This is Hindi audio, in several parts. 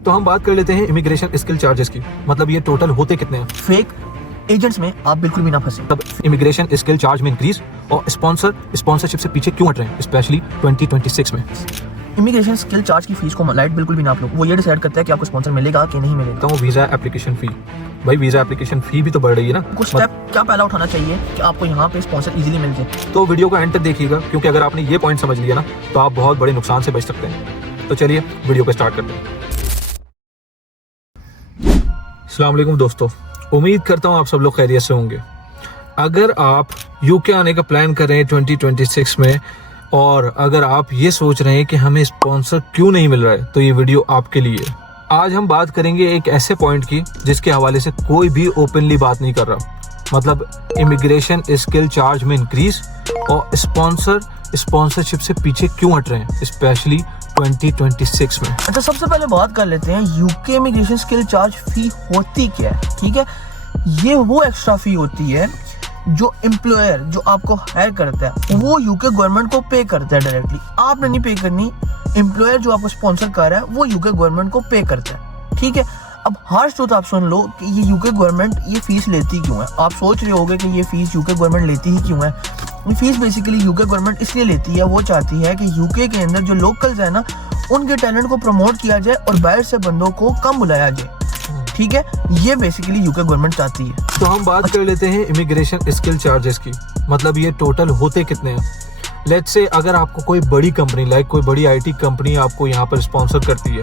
तो हम बात कर लेते हैं इमिग्रेशन स्किल चार्जेस की। मतलब ये टोटल होते कितने हैं। फेक एजेंट्स में आप बिल्कुल भी ना फंसे। तब इमिग्रेशन स्किल चार्ज में इंक्रीज और स्पॉन्सरशिप से पीछे क्यों हट रहे हैं, स्पेशली 2026 में। इमिग्रेशन स्किल चार्ज की फीस को लाइट बिल्कुल भी ना आप लो। वो ये डिसाइड करता है कि आपको स्पॉन्सर मिलेगा कि नहीं मिलेगा। तो वीजा एप्लीकेशन फी, भाई वीजा एप्लीकेशन फी भी तो बढ़ रही है ना। कुछ स्टेप क्या पहला उठाना चाहिए कि आपको यहाँ पे स्पॉन्सर इजीली मिल जाए। तो वीडियो को एंड तक देखिएगा, क्योंकि अगर आपने ये पॉइंट समझ लिया ना तो आप बहुत बड़े नुकसान से बच सकते हैं। तो चलिए वीडियो को स्टार्ट करते हैं। अस्सलाम वालेकुम दोस्तों, उम्मीद करता हूँ आप सब लोग खैरियत से होंगे। अगर आप यूके आने का प्लान कर रहे हैं 2026 में, और अगर आप ये सोच रहे हैं कि हमें स्पॉन्सर क्यों नहीं मिल रहा है, तो ये वीडियो आपके लिए। आज हम बात करेंगे एक ऐसे पॉइंट की जिसके हवाले से कोई भी ओपनली बात नहीं कर रहा। मतलब इमिग्रेशन स्किल चार्ज में इंक्रीज और स्पॉन्सरशिप से पीछे क्यों हट रहे हैं, स्पेशली 2026 में। अच्छा, सबसे पहले बात कर लेते हैं यूके इमिग्रेशन स्किल चार्ज फी होती क्या है। ठीक है, ये वो एक्स्ट्रा फी होती है जो एम्प्लॉयर जो आपको हायर करता है वो यूके गवर्नमेंट को पे करता है डायरेक्टली। आपने नहीं पे करनी, एम्प्लॉयर जो आपको स्पॉन्सर कर रहा है वो यूके गवर्नमेंट को पे करता है। ठीक है, अब हार्श ट्रूथ आप सुन लो कि ये यूके गवर्नमेंट ये फीस लेती क्यों है। आप सोच रहे होगे कि ये फीस यूके गवर्नमेंट लेती ही क्यों है। ये फीस बेसिकली यूके गवर्नमेंट इसलिए लेती है, वो चाहती है कि यूके के अंदर जो लोकल्स है ना उनके टैलेंट को प्रमोट किया जाए और बाहर से बंदों को कम बुलाया जाए। ठीक है, ये बेसिकली यूके गवर्नमेंट चाहती है। तो हम बात कर लेते हैं इमिग्रेशन स्किल चार्जेस की। मतलब ये टोटल होते कितने हैं। लेट्स से अगर आपको कोई बड़ी कंपनी लाइक कोई बड़ी आईटी कंपनी आपको यहाँ पर स्पॉन्सर करती है,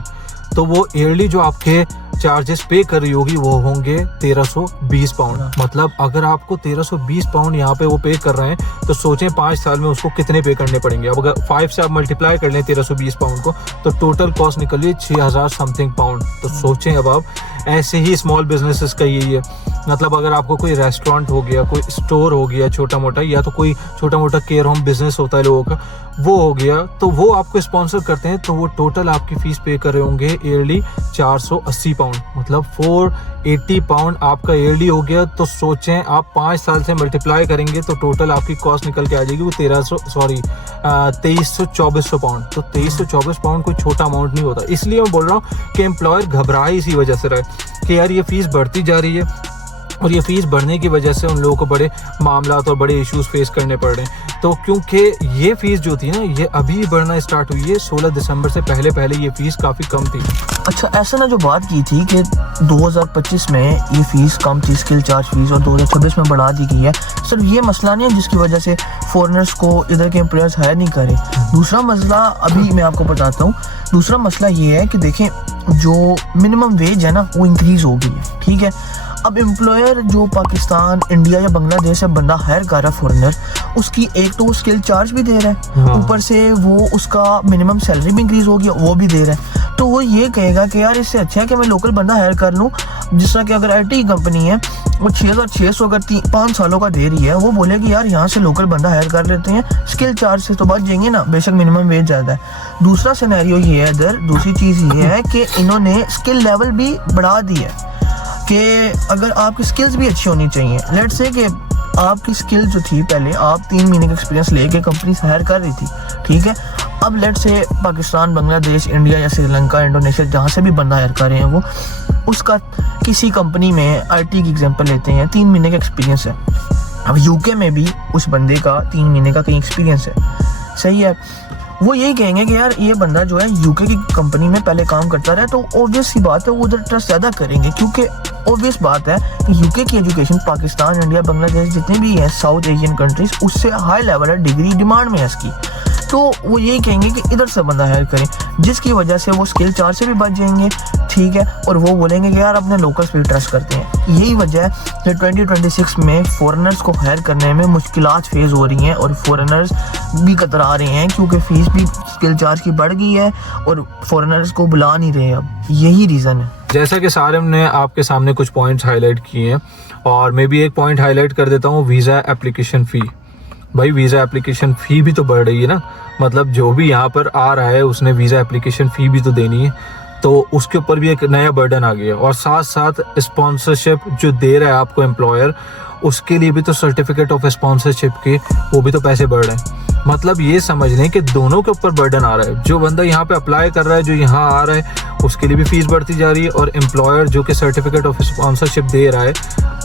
तो वो ईयरली जो आपके चार्जेस पे कर रही होगी वो होंगे 1320 पाउंड। मतलब अगर आपको 1320 पाउंड यहाँ पे वो पे कर रहे हैं, तो सोचें 5 साल में उसको कितने पे करने पड़ेंगे। अब अगर 5 से आप मल्टीप्लाई कर लें 1320 पाउंड को, तो टोटल कॉस्ट निकलिए 6000 समथिंग पाउंड। तो सोचें अब आप ऐसे ही स्मॉल बिजनेसेस का यही है। मतलब अगर आपको कोई रेस्टोरेंट हो गया, कोई स्टोर हो गया छोटा मोटा, या तो कोई छोटा मोटा केयर होम बिजनेस होता है लोगों का, वो हो गया, तो वो आपको स्पॉन्सर करते हैं, तो वो टोटल आपकी फीस पे कर रहे होंगे ईयरली 480 पाउंड। मतलब 480 पाउंड आपका ईयरली हो गया। तो सोचें आप 5 साल से मल्टीप्लाई करेंगे तो टोटल आपकी कॉस्ट निकल के आ जाएगी वो 2300-2400 पाउंड। तो 2324 पाउंड कोई छोटा अमाउंट नहीं होता। इसलिए मैं बोल रहा हूँ कि एम्प्लॉयर घबरा ही इसी वजह से रहा है कि यार ये फीस बढ़ती जा रही है, और ये फीस बढ़ने की वजह से उन लोगों को बड़े मामलात और बड़े इश्यूज फेस करने पड़ रहे हैं। तो क्योंकि ये फीस जो थी ना ये अभी बढ़ना स्टार्ट हुई है, 16 दिसंबर से पहले ये फीस काफ़ी कम थी। अच्छा, ऐसा ना जो बात की थी कि 2025 में ये फीस कम थी स्किल चार्ज फीस, और 2026 में बढ़ा दी गई है। सिर्फ ये मसला नहीं है जिसकी वजह से फॉरेनर्स को इधर के एम्प्लॉयर्स हायर नहीं करे। दूसरा मसला अभी मैं आपको बताता हूँ। दूसरा मसला ये है कि देखें, जो मिनिमम वेज है ना वो इंक्रीज़ हो गई है। ठीक है, अब एम्प्लॉयर जो पाकिस्तान, इंडिया या बांग्लादेश से बंदा हायर कर रहा है फॉरेनर, उसकी एक तो वो स्किल चार्ज भी दे रहा है, ऊपर से वो उसका मिनिमम सैलरी भी इंक्रीज हो गया वो भी दे रहा है। तो वो ये कहेगा कि यार इससे अच्छा है कि मैं लोकल बंदा हायर कर लूँ। जिस तरह कि अगर आईटी कंपनी है वो 6600 अगर 5 सालों का दे रही है, वो बोलेगी यार यहाँ से लोकल बंदा हायर कर लेते हैं, स्किल चार्ज से तो बच जाएंगे ना, बेशक मिनिमम वेज ज़्यादा है। दूसरा सिनेरियो ये है इधर, दूसरी चीज़ ये है कि इन्होंने स्किल लेवल भी बढ़ा दी है कि अगर आपकी स्किल्स भी अच्छी होनी चाहिए। लेट्स से कि आपकी स्किल जो थी पहले आप 3 महीने का एक्सपीरियंस लेके कंपनी हायर कर रही थी। ठीक है, अब let's say Pakistan, Bangladesh, India या श्रीलंका, इंडोनेशिया जहाँ से भी बंदा हायर कर रहे हैं वो, उसका किसी कंपनी में आईटी की एग्जांपल लेते हैं 3 महीने का एक्सपीरियंस है। अब यूके में भी उस बंदे का 3 महीने का कहीं एक्सपीरियंस है, सही है। वो यही कहेंगे कि यार ये बंदा जो है यूके की कंपनी में पहले काम करता रहा, तो ऑब्वियस सी बात है वो उधर ट्रस्ट ज़्यादा करेंगे, क्योंकि ऑब्वियस बात है कि यूके की एजुकेशन पाकिस्तान, इंडिया, बांग्लादेश जितने भी हैं साउथ एशियन कंट्रीज उससे हाई लेवल है, डिग्री डिमांड में है इसकी। तो वो यही कहेंगे कि इधर से बंदा हायर करें, जिसकी वजह से वो स्किल चार्ज से भी बच जाएंगे। ठीक है, और वो बोलेंगे कि यार अपने लोकल्स पे ट्रस्ट करते हैं। यही वजह है कि 2026 में फॉरेनर्स को हायर करने में मुश्किलात फेस हो रही हैं, और फॉरेनर्स भी कतरा रहे हैं क्योंकि फ़ीस भी स्किल चार्ज की बढ़ गई है और फॉरेनर्स को बुला नहीं रहे। अब यही रीज़न है। जैसा कि सारिम ने आपके सामने कुछ पॉइंट्स हाईलाइट किए हैं, और मैं भी एक पॉइंट हाईलाइट कर देता हूँ, वीज़ा एप्लीकेशन फ़ी। भाई वीज़ा एप्लीकेशन फ़ी भी तो बढ़ रही है ना। मतलब जो भी यहाँ पर आ रहा है उसने वीज़ा एप्लीकेशन फ़ी भी तो देनी है। तो उसके ऊपर भी एक नया बर्डन आ गया, और साथ साथ स्पॉन्सरशिप जो दे रहा है आपको एम्प्लॉयर, उसके लिए भी तो सर्टिफिकेट ऑफ स्पॉन्सरशिप के वो भी तो पैसे बढ़ रहे हैं। मतलब ये समझ लें कि दोनों के ऊपर बर्डन आ रहा है। जो बंदा यहाँ पे अप्लाई कर रहा है, जो यहाँ आ रहा है, उसके लिए भी फीस बढ़ती जा रही है, और एम्प्लॉयर जो कि सर्टिफिकेट ऑफ स्पॉन्सरशिप दे रहा है,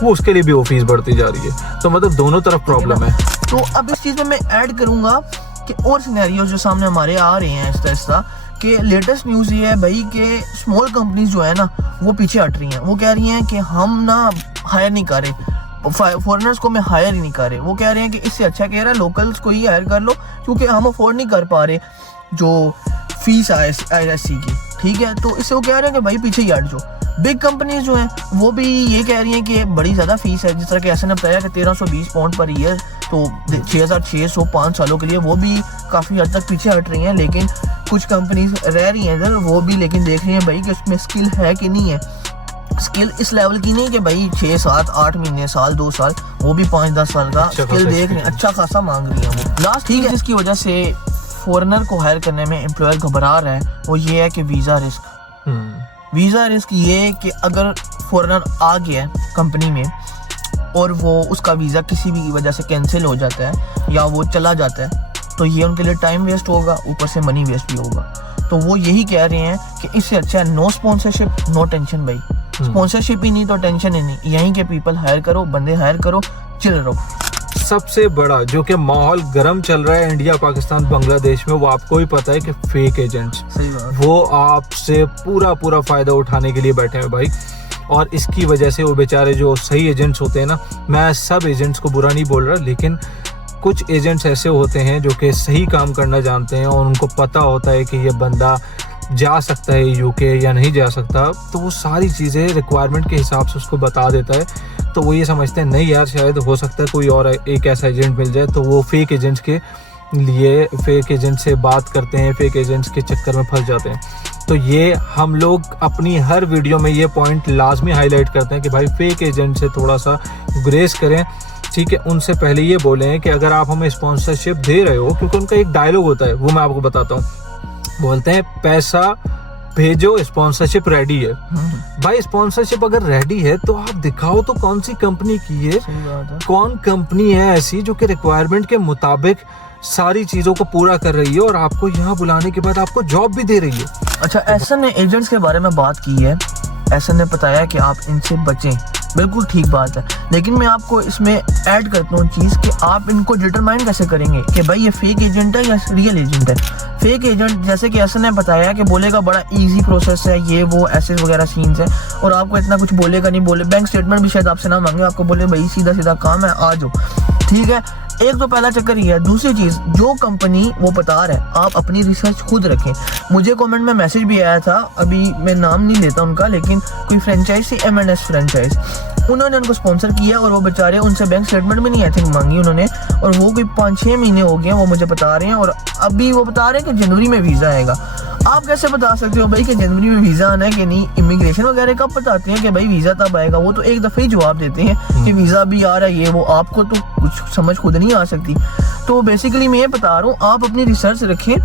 वो उसके लिए भी वो फीस बढ़ती जा रही है। तो मतलब दोनों तरफ प्रॉब्लम है। तो अब इस चीज़ में मैं ऐड करूँगा कि और सिनेरियो जो सामने हमारे आ रहे हैं आहिस्ता कि लेटेस्ट न्यूज़ ये है भाई कि स्मॉल कंपनीज जो है ना वो पीछे हट रही हैं। वो कह रही हैं कि हम ना हायर नहीं कर रहे, फॉरेनर्स को मैं हायर ही नहीं कर रहे। वो कह रहे हैं कि इससे अच्छा कह रहा है लोकल्स को ही हायर कर लो, क्योंकि हम अफोर्ड नहीं कर पा रहे जो फीस IRSC की, ठीक है। तो इससे वो कह रहे हैं कि भाई पीछे ही हट जाओ। बिग कंपनीज जो हैं वो भी ये कह रही हैं कि बड़ी ज़्यादा फीस है, जिस तरह के ऐसे ने बताया कि 1320 पाउंड पर ईयर, तो 6600 5 सालों के लिए, वो भी काफ़ी हद तक पीछे हट रही हैं। लेकिन कुछ कंपनीज रह रही हैं इधर, वो भी लेकिन देख रही हैं भाई कि उसमें स्किल है कि नहीं है। स्किल इस लेवल की नहीं कि भाई 6 7 8 महीने, साल 2 साल, वो भी 5-10 साल का स्किल देख रहे हैं, अच्छा खासा मांग रही है वो। लास्ट ठीक है, जिसकी वजह से फॉरेनर को हायर करने में एम्प्लॉयर घबरा रहा है, वो ये है कि वीज़ा रिस्क। वीज़ा रिस्क ये कि अगर फॉरेनर आ गया है कंपनी में और वो उसका वीज़ा किसी भी वजह से कैंसिल हो जाता है या वो चला जाता है, तो ये उनके लिए टाइम वेस्ट होगा, ऊपर से मनी वेस्ट भी होगा। तो वो यही कह रहे हैं कि इससे अच्छा है नो स्पॉन्सरशिप नो टेंशन भाई। स्पॉन्सरशिप ही नहीं तो टेंशन ही नहीं, यहीं के पीपल हायर करो, बंदे हायर करो, चिल रहो। सबसे बड़ा जो कि माहौल गर्म चल रहा है इंडिया, पाकिस्तान, बांग्लादेश में, वो आपको ही पता है कि फेक एजेंट्स, सही बात, वो आपसे पूरा फायदा उठाने के लिए बैठे हैं भाई। और इसकी वजह से वो बेचारे जो सही एजेंट्स होते हैं ना, मैं सब एजेंट्स को बुरा नहीं बोल रहा, लेकिन कुछ एजेंट्स ऐसे होते हैं जो कि सही काम करना जानते हैं और उनको पता होता है कि ये बंदा जा सकता है यूके या नहीं जा सकता, तो वो सारी चीज़ें रिक्वायरमेंट के हिसाब से उसको बता देता है। तो वो ये समझते हैं नहीं यार शायद हो सकता है कोई और एक ऐसा एजेंट मिल जाए, तो वो फेक एजेंट्स के लिए फेक एजेंट से बात करते हैं, फेक एजेंट्स के चक्कर में फंस जाते हैं। तो ये हम लोग अपनी हर वीडियो में ये पॉइंट लाजमी हाईलाइट करते हैं कि भाई फेक एजेंट से थोड़ा सा गुरेज करें, ठीक है। उनसे पहले ये बोलें कि अगर आप हमें स्पॉन्सरशिप दे रहे हो, क्योंकि उनका एक डायलॉग होता है, वो मैं आपको बताता हूँ। बोलते हैं पैसा भेजो, स्पॉन्सरशिप रेडी है। भाई स्पॉन्सरशिप अगर रेडी है तो आप दिखाओ तो कौन सी कंपनी की है, कौन कंपनी है ऐसी जो कि रिक्वायरमेंट के मुताबिक सारी चीज़ों को पूरा कर रही है और आपको यहाँ बुलाने के बाद आपको जॉब भी दे रही है। अच्छा, एसन ने एजेंट्स के बारे में बात की है, एसन ने बताया कि आप इनसे बचें, बिल्कुल ठीक बात है। लेकिन मैं आपको इसमें ऐड करता हूँ चीज़ कि आप इनको डिटरमाइन कैसे करेंगे कि भाई ये फेक एजेंट है या रियल एजेंट है। फेक एजेंट जैसे कि एसन ने बताया कि बोलेगा बड़ा इजी प्रोसेस है, ये वो ऐसे वगैरह सीन्स है, और आपको इतना कुछ बोलेगा नहीं, बोले बैंक स्टेटमेंट भी शायद आपसे ना मांगे, आपको बोले भाई सीधा सीधा काम है, आ जाओ, ठीक है। एक तो पहला चक्कर ये है। दूसरी चीज़, जो कंपनी वो बता रहा है आप अपनी रिसर्च खुद रखें। मुझे कमेंट में मैसेज भी आया था, अभी मैं नाम नहीं लेता उनका, लेकिन कोई फ्रेंचाइज थी, M&S फ्रेंचाइज, उन्होंने उनको स्पॉन्सर किया और वो बेचारे उनसे बैंक स्टेटमेंट भी नहीं आई थिंक मांगी उन्होंने, और वो कोई 5-6 महीने हो गए वो मुझे बता रहे हैं, और अभी वो बता रहे हैं कि जनवरी में वीज़ा आएगा। आप कैसे बता सकते हो भाई कि जनवरी में वीज़ा आना है कि नहीं? इमिग्रेशन वगैरह कब बताते हैं कि भाई वीज़ा तब आएगा? वो तो एक दफ़े ही जवाब देते हैं कि वीज़ा भी आ रहा है, ये वो, आपको तो कुछ समझ खुद नहीं आ सकती। तो बेसिकली मैं ये बता रहा हूँ, आप अपनी रिसर्च रखें,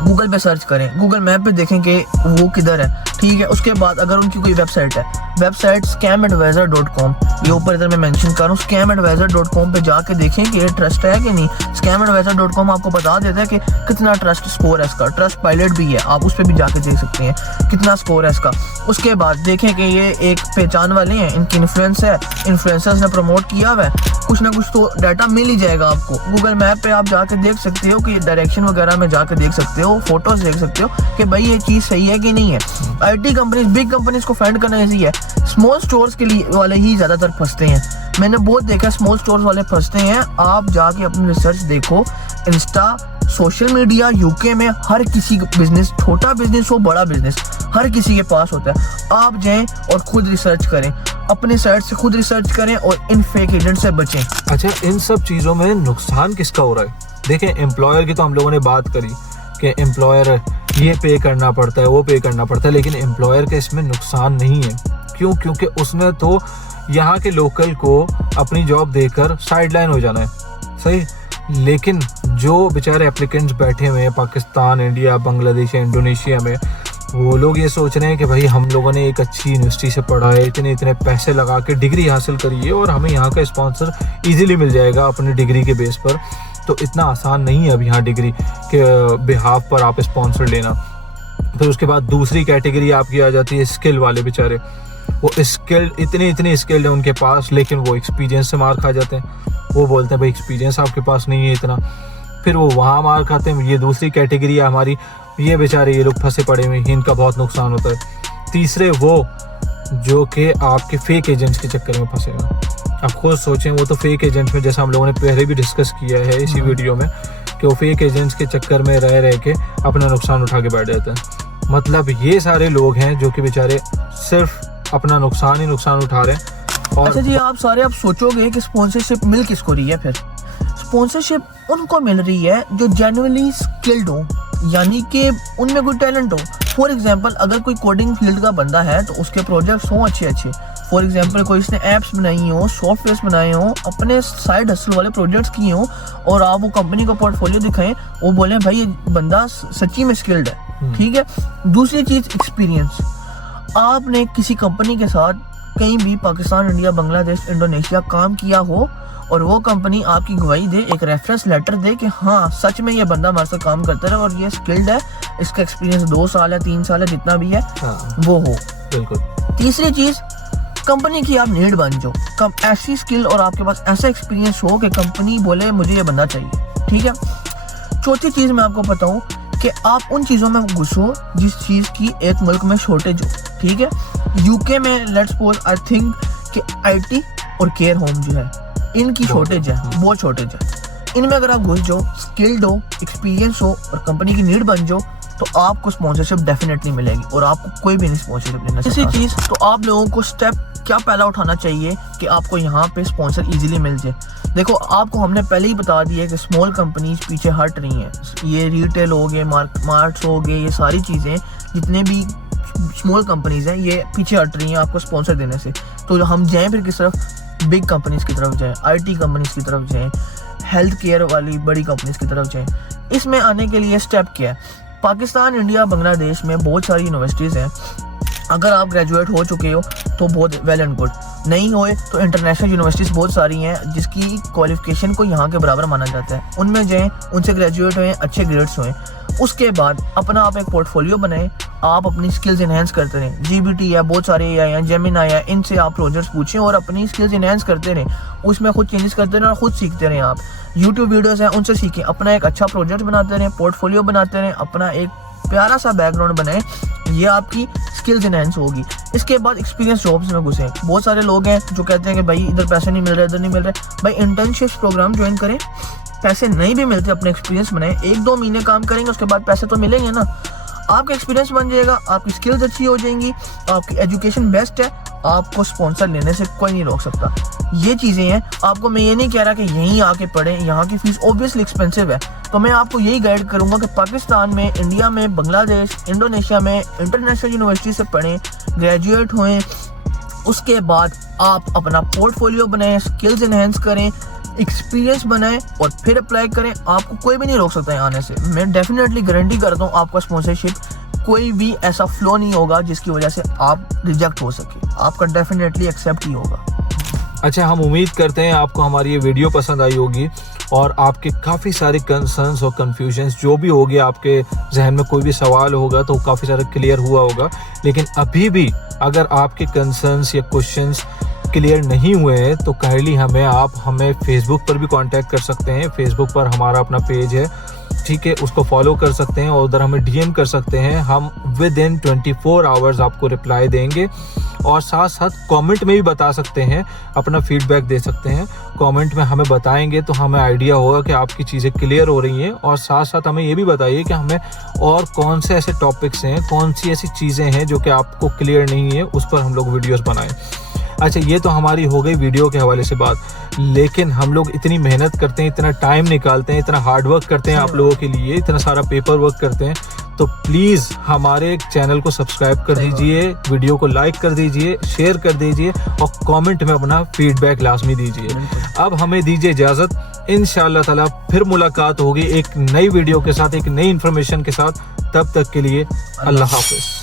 गूगल पे सर्च करें, गूगल मैप पे देखें कि वो किधर है, ठीक है। उसके बाद अगर उनकी कोई वेबसाइट है, वेबसाइट scamadvisor.com, ये ऊपर इधर मैं मेंशन कर रहा हूँ, scamadvisor.com पे जाके देखें कि ये ट्रस्ट है कि नहीं। scamadvisor.com आपको बता देता है कि कितना ट्रस्ट स्कोर है इसका, ट्रस्ट पायलट भी है, आप उस पर भी जाके देख सकते हैं कितना स्कोर है इसका। उसके बाद देखें कि ये एक पहचान वाले हैं, इनकी इन्फ्लुएंस है, इन्फ्लुएंसर्स ने प्रमोट किया हुआ है, कुछ ना कुछ तो डाटा मिल ही जाएगा आपको। गूगल मैप पे आप जाके देख सकते हो कि डायरेक्शन वगैरह में जाके देख सकते हो, फोटोज देख सकते हो कि भाई ये चीज़ सही है कि नहीं है। IT कंपनीज, बिग कंपनीज को फाइंड करना ईजी है, स्मॉल स्टोर्स के लिए वाले ही ज़्यादातर फंसते हैं। मैंने बहुत देखा स्मॉल स्टोर्स वाले फंसते हैं। आप जाके अपनी रिसर्च देखो, इंस्टा, सोशल मीडिया, यूके में हर किसी का बिजनेस, छोटा बिजनेस हो बड़ा बिजनेस, हर किसी के पास होता है। आप जाएं और खुद रिसर्च करें, अपने साइड से खुद रिसर्च करें और इन फेक एजेंट से बचें। अच्छा, इन सब चीज़ों में नुकसान किसका हो रहा है? देखें, एम्प्लॉयर की तो हम लोगों ने बात करी कि एम्प्लॉयर ये पे करना पड़ता है, वो पे करना पड़ता है, लेकिन एम्प्लॉयर का इसमें नुकसान नहीं है। क्यों? क्योंकि उसने तो यहाँ के लोकल को अपनी जॉब देकर साइडलाइन हो जाना है, सही। लेकिन जो बेचारे एप्लीकेंट्स बैठे हुए हैं पाकिस्तान, इंडिया, बांग्लादेश, इंडोनेशिया में, वो लोग ये सोच रहे हैं कि भाई हम लोगों ने एक अच्छी यूनिवर्सिटी से पढ़ा है, इतने इतने पैसे लगा के डिग्री हासिल करी है और हमें यहाँ का स्पॉन्सर इजीली मिल जाएगा अपनी डिग्री के बेस पर। तो इतना आसान नहीं है अब यहाँ डिग्री के बिहाफ पर आप स्पॉन्सर लेना। फिर उसके बाद दूसरी कैटेगरी आपकी आ जाती है स्किल वाले बेचारे। वो स्किल्ड, इतने स्किल्ड है उनके पास, लेकिन वो एक्सपीरियंस से मार खा जाते हैं। वो बोलते हैं भाई एक्सपीरियंस आपके पास नहीं है इतना, फिर वो वहाँ मार खाते हैं। ये दूसरी कैटेगरी है हमारी, ये बेचारे ये लोग फंसे पड़े हुए हैं, इनका बहुत नुकसान होता है। तीसरे वो जो कि आपके फेक एजेंट्स के चक्कर में फंसे हैं। आप खुद सोचें, वो तो फेक एजेंट्स में, जैसा हम लोगों ने पहले भी डिस्कस किया है इसी वीडियो में, कि वो फेक एजेंट्स के चक्कर में रह के अपना नुकसान उठा के बैठ जाते हैं। मतलब ये सारे लोग हैं जो कि बेचारे सिर्फ अपना नुकसान ही नुकसान उठा रहे हैं। और अच्छा जी, आप सोचोगे कि स्पॉन्सरशिप मिल किसको रही है? फिर स्पॉन्सरशिप उनको मिल रही है जो जेन्युइनली स्किल्ड हो, यानी कि उनमें कोई टैलेंट हो। फॉर एग्जांपल, अगर कोई कोडिंग फील्ड का बंदा है तो उसके प्रोजेक्ट्स हों अच्छे। फॉर एग्जांपल, कोई इसने ऐप्स बनाई हो, सॉफ्टवेयर्स बनाए हो, अपने साइड हसल वाले प्रोजेक्ट्स किए हो, और आप वो कंपनी को पोर्टफोलियो दिखाएं, वो बोले भाई ये बंदा सच्ची में स्किल्ड है। ठीक है। दूसरी चीज़ एक्सपीरियंस। आपने किसी कंपनी के साथ कहीं भी पाकिस्तान, इंडिया, बांग्लादेश, इंडोनेशिया काम किया हो और वो कंपनी आपकी गवाही दे, एक रेफरेंस लेटर दे कि हाँ सच में ये बंदा हमारे साथ काम करता है और ये स्किल्ड है, इसका एक्सपीरियंस 2 साल है, 3 साल है, जितना भी है, वो हो। बिल्कुल। तीसरी चीज़, कंपनी की आप नीड बन जाओ, कम ऐसी स्किल और आपके पास ऐसा एक्सपीरियंस हो कि कंपनी बोले मुझे ये बंदा चाहिए। ठीक है। चौथी चीज़ मैं आपको बताऊँ कि आप उन चीज़ों में घुसो जिस चीज़ की एक मुल्क में शॉर्टेज हो। ठीक है। यूके में लेट्स सपोज आई थिंक कि आईटी और केयर होम जो है, इनकी शॉर्टेज है, बहुत शॉर्टेज है। इनमें अगर आप घुस जाओ, स्किल्ड हो, एक्सपीरियंस हो और कंपनी की नीड बन जाओ, तो आपको स्पॉन्सरशिप डेफिनेटली मिलेगी और आपको कोई भी नहीं स्पॉन्सरशिप लेना। इसी चीज़ तो आप लोगों को स्टेप क्या पहला उठाना चाहिए कि आपको यहाँ पे स्पॉन्सर इजीली मिल जाए। देखो, आपको हमने पहले ही बता दिया कि स्मॉल कंपनीज पीछे हट रही हैं। ये रिटेल हो गए, मार्ट्स हो गए, ये सारी चीज़ें जितने भी स्मॉल कंपनीज हैं ये पीछे हट रही हैं आपको स्पॉन्सर देने से। तो हम जाएँ फिर किस तरफ? बिग कंपनीज की तरफ जाएँ, आईटी कंपनीज की तरफ जाएँ, हेल्थ केयर वाली बड़ी कंपनीज की तरफ जाएँ। इसमें आने के लिए स्टेप क्या है? पाकिस्तान, इंडिया, बांग्लादेश में बहुत सारी यूनिवर्सिटीज़ हैं। अगर आप ग्रेजुएट हो चुके हो तो बहुत वेल एंड गुड, नहीं होए तो इंटरनेशनल यूनिवर्सिटीज़ बहुत सारी हैं जिसकी क्वालिफिकेशन को यहाँ के बराबर माना जाता है। उनमें जाएँ, उनसे ग्रेजुएट होएं, अच्छे ग्रेड्स होएं। उसके बाद अपना आप एक पोर्टफोलियो बनाएं, आप अपनी स्किल्स इन्हेंस करते रहें। जीबीटी है, बहुत सारे AI हैं, जेमिनी है, इनसे आप प्रोजेक्ट्स पूछें और अपनी स्किल्स इन्हेंस करते रहें। उसमें खुद चेंजेस करते रहें और खुद सीखते रहें। आप यूट्यूब वीडियोस हैं, उनसे सीखें, अपना एक अच्छा प्रोजेक्ट बनाते रहें, पोर्टफोलियो बनाते रहें, अपना एक प्यारा सा बैकग्राउंड बनाएं। ये आपकी स्किल्स इन्हेंस होगी। इसके बाद एक्सपीरियंस जॉब्स में घुसें। बहुत सारे लोग हैं जो कहते हैं कि भाई इधर पैसे नहीं मिल रहे, इधर नहीं मिल रहे। भाई इंटर्नशिप प्रोग्राम ज्वाइन करें, पैसे नहीं भी मिलते अपने एक्सपीरियंस बनाएं। 1-2 महीने काम करेंगे, उसके बाद पैसे तो मिलेंगे ना। आपका एक्सपीरियंस बन जाएगा, आपकी स्किल्स अच्छी हो जाएंगी, आपकी एजुकेशन बेस्ट है, आपको स्पॉन्सर लेने से कोई नहीं रोक सकता। ये चीज़ें हैं। आपको मैं ये नहीं कह रहा कि यहीं आके पढ़ें, यहाँ की फ़ीस ऑब्वियसली एक्सपेंसिव है। तो मैं आपको यही गाइड करूँगा कि पाकिस्तान में, इंडिया में, बांग्लादेश, इंडोनेशिया में इंटरनेशनल यूनिवर्सिटी से पढ़ें, ग्रेजुएट होएं। उसके बाद आप अपना पोर्टफोलियो बनाएं, स्किल्स इन्हेंस करें, एक्सपीरियंस बनाएं और फिर अप्लाई करें। आपको कोई भी नहीं रोक सकता है आने से। मैं डेफिनेटली गारंटी करता हूँ आपका स्पॉन्सरशिप कोई भी ऐसा फ्लो नहीं होगा जिसकी वजह से आप रिजेक्ट हो सके। आपका डेफिनेटली एक्सेप्ट ही होगा। अच्छा, हम उम्मीद करते हैं आपको हमारी ये वीडियो पसंद आई होगी और आपके काफ़ी सारे कंसर्न्स और कन्फ्यूजन्स जो भी होंगे, आपके जहन में कोई भी सवाल होगा तो काफ़ी सारा क्लियर हुआ होगा। लेकिन अभी भी अगर आपके कंसर्न्स या क्वेश्चंस क्लियर नहीं हुए हैं तो काइंडली आप हमें फेसबुक पर भी कांटेक्ट कर सकते हैं। फेसबुक पर हमारा अपना पेज है, ठीक है, उसको फॉलो कर सकते हैं और उधर हमें DM कर सकते हैं। हम विद इन 24 आवर्स आपको रिप्लाई देंगे और साथ साथ कमेंट में भी बता सकते हैं, अपना फीडबैक दे सकते हैं। कमेंट में हमें बताएंगे तो हमें आइडिया होगा कि आपकी चीज़ें क्लियर हो रही हैं। और साथ साथ हमें ये भी बताइए कि हमें और कौन से ऐसे टॉपिक्स हैं, कौन सी ऐसी चीज़ें हैं जो कि आपको क्लियर नहीं है, उस पर हम लोग वीडियोज़ बनाएं। अच्छा, ये तो हमारी हो गई वीडियो के हवाले से बात, लेकिन हम लोग इतनी मेहनत करते हैं, इतना टाइम निकालते हैं, इतना हार्ड वर्क करते हैं आप लोगों के लिए, इतना सारा पेपर वर्क करते हैं, तो प्लीज़ हमारे चैनल को सब्सक्राइब कर दीजिए, वीडियो को लाइक कर दीजिए, शेयर कर दीजिए और कमेंट में अपना फीडबैक लाजमी दीजिए। अब हमें दीजिए इजाज़त। इंशाअल्लाह ताला फिर मुलाकात होगी एक नई वीडियो के साथ, एक नई इन्फॉर्मेशन के साथ। तब तक के लिए अल्लाह हाफ़िज़।